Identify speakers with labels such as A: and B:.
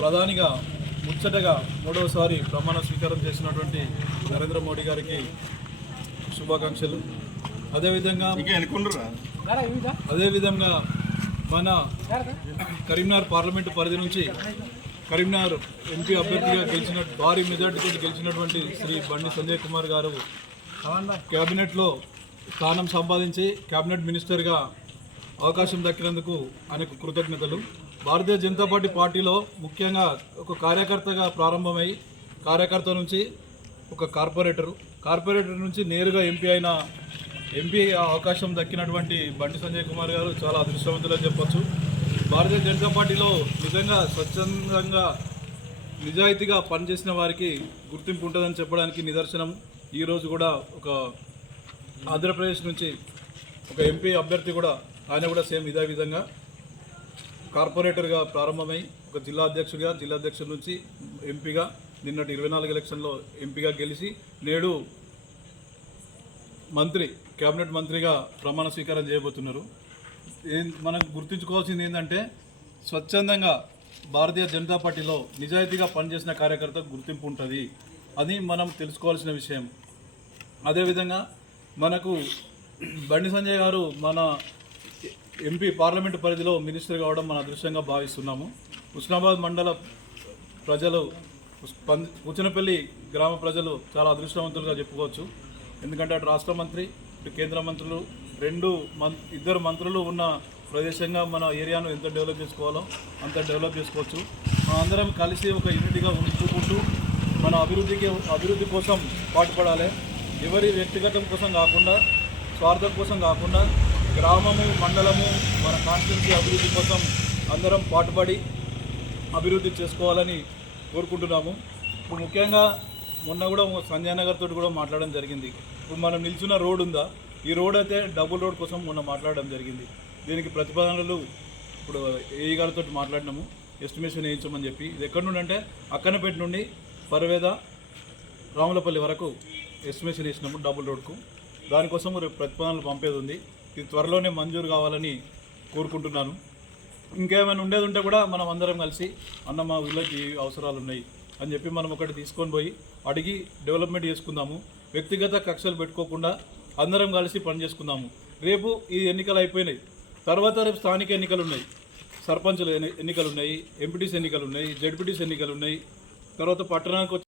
A: ప్రధానిగా ముచ్చటగా మూడవసారి ప్రమాణ స్వీకారం చేసినటువంటి నరేంద్ర మోడీ గారికి శుభాకాంక్షలు. అదేవిధంగా అదేవిధంగా మన కరీంనగర్ పార్లమెంటు పరిధి నుంచి కరీంనగర్ ఎంపీ అభ్యర్థిగా గెలిచిన భారీ మెజార్టీతో గెలిచినటువంటి శ్రీ బండి సంజయ్ కుమార్ గారు క్యాబినెట్లో స్థానం సంపాదించి క్యాబినెట్ మినిస్టర్గా అవకాశం దక్కినందుకు ఆయనకు కృతజ్ఞతలు. భారతీయ జనతా పార్టీ పార్టీలో ముఖ్యంగా ఒక కార్యకర్తగా ప్రారంభమై కార్యకర్త నుంచి ఒక కార్పొరేటరు కార్పొరేటర్ నుంచి నేరుగా ఎంపీ అయిన ఎంపీ అవకాశం దక్కినటువంటి బండి సంజయ్ కుమార్ గారు చాలా అదృష్టవంతులని చెప్పొచ్చు. భారతీయ జనతా పార్టీలో నిజంగా స్వచ్ఛందంగా నిజాయితీగా పనిచేసిన వారికి గుర్తింపు ఉంటుందని చెప్పడానికి నిదర్శనం. ఈరోజు కూడా ఒక ఆంధ్రప్రదేశ్ నుంచి ఒక ఎంపీ అభ్యర్థి కూడా ఆయన కూడా సేమ్ ఇదే విధంగా. కార్పొరేటర్గా ప్రారంభమై ఒక జిల్లా అధ్యక్షుడిగా జిల్లా అధ్యక్షుడి నుంచి ఎంపీగా నిన్నటి ఇరవై నాలుగు ఎలక్షన్లో ఎంపీగా గెలిచి నేడు మంత్రి కేబినెట్ మంత్రిగా ప్రమాణ స్వీకారం చేయబోతున్నారు. ఏం మనం గుర్తుంచుకోవాల్సింది ఏంటంటే స్వచ్ఛందంగా భారతీయ జనతా పార్టీలో నిజాయితీగా పనిచేసిన కార్యకర్తకు గుర్తింపు ఉంటుంది అని మనం తెలుసుకోవాల్సిన విషయం. అదేవిధంగా మనకు బండి సంజయ్ గారు మన ఎంపీ పార్లమెంటు పరిధిలో మినిస్టర్ కావడం మన అదృష్టంగా భావిస్తున్నాము. హుస్నాబాద్ మండల ప్రజలు స్పంద కూచనపల్లి గ్రామ ప్రజలు చాలా అదృష్టవంతులుగా చెప్పుకోవచ్చు. ఎందుకంటే అటు రాష్ట్ర మంత్రి ఇటు కేంద్ర మంత్రులు రెండు మం ఇద్దరు మంత్రులు ఉన్న ప్రదేశంగా మన ఏరియాను ఎంత డెవలప్ చేసుకోవాలో అంత డెవలప్ చేసుకోవచ్చు. మనం అందరం కలిసి ఒక యూనిట్గా ఉంచుకుంటూ మన అభివృద్ధికి అభివృద్ధి కోసం పాటుపడాలి. ఎవరి వ్యక్తిగతం కోసం కాకుండా స్వార్థం కోసం కాకుండా గ్రామము మండలము మన కాన్స్టిట్యున్సీ అభివృద్ధి కోసం అందరం పాటుపడి అభివృద్ధి చేసుకోవాలని కోరుకుంటున్నాము. ఇప్పుడు ముఖ్యంగా మొన్న కూడా సంజయ్ నగర్ తోటి కూడా మాట్లాడడం జరిగింది. ఇప్పుడు మనం నిల్చున్న రోడ్ ఉందా? ఈ రోడ్ అయితే డబుల్ రోడ్ కోసం మొన్న మాట్లాడడం జరిగింది. దీనికి ప్రతిపాదనలు ఇప్పుడు ఏఈ గారితో మాట్లాడినాము. ఎస్టిమేషన్ వేయించమని చెప్పి. ఇది ఎక్కడి నుండి అంటే అక్కనపేట నుండి పర్వేద రాములపల్లి వరకు ఎస్టిమేషన్ వేసినాము డబుల్ రోడ్కు. దానికోసం రేపు ప్రతిపాదనలు పంపేది ఉంది. ఇది త్వరలోనే మంజూరు కావాలని కోరుకుంటున్నాను. ఇంకేమైనా ఉండేది ఉంటే కూడా మనం అందరం కలిసి అన్న మా విలేజ్ అవసరాలు ఉన్నాయి అని చెప్పి మనం ఒకటి తీసుకొని పోయి అడిగి డెవలప్మెంట్ చేసుకుందాము. వ్యక్తిగత కక్షలు పెట్టుకోకుండా అందరం కలిసి పని చేసుకుందాము. రేపు ఈ ఎన్నికలు అయిపోయినాయి. తర్వాత రేపు స్థానిక ఎన్నికలు ఉన్నాయి సర్పంచుల ఎన్నికలు ఉన్నాయి ఎంపీటీస్ ఎన్నికలు ఉన్నాయి జడ్పీటీస్ ఎన్నికలు ఉన్నాయి తర్వాత పట్టణానికి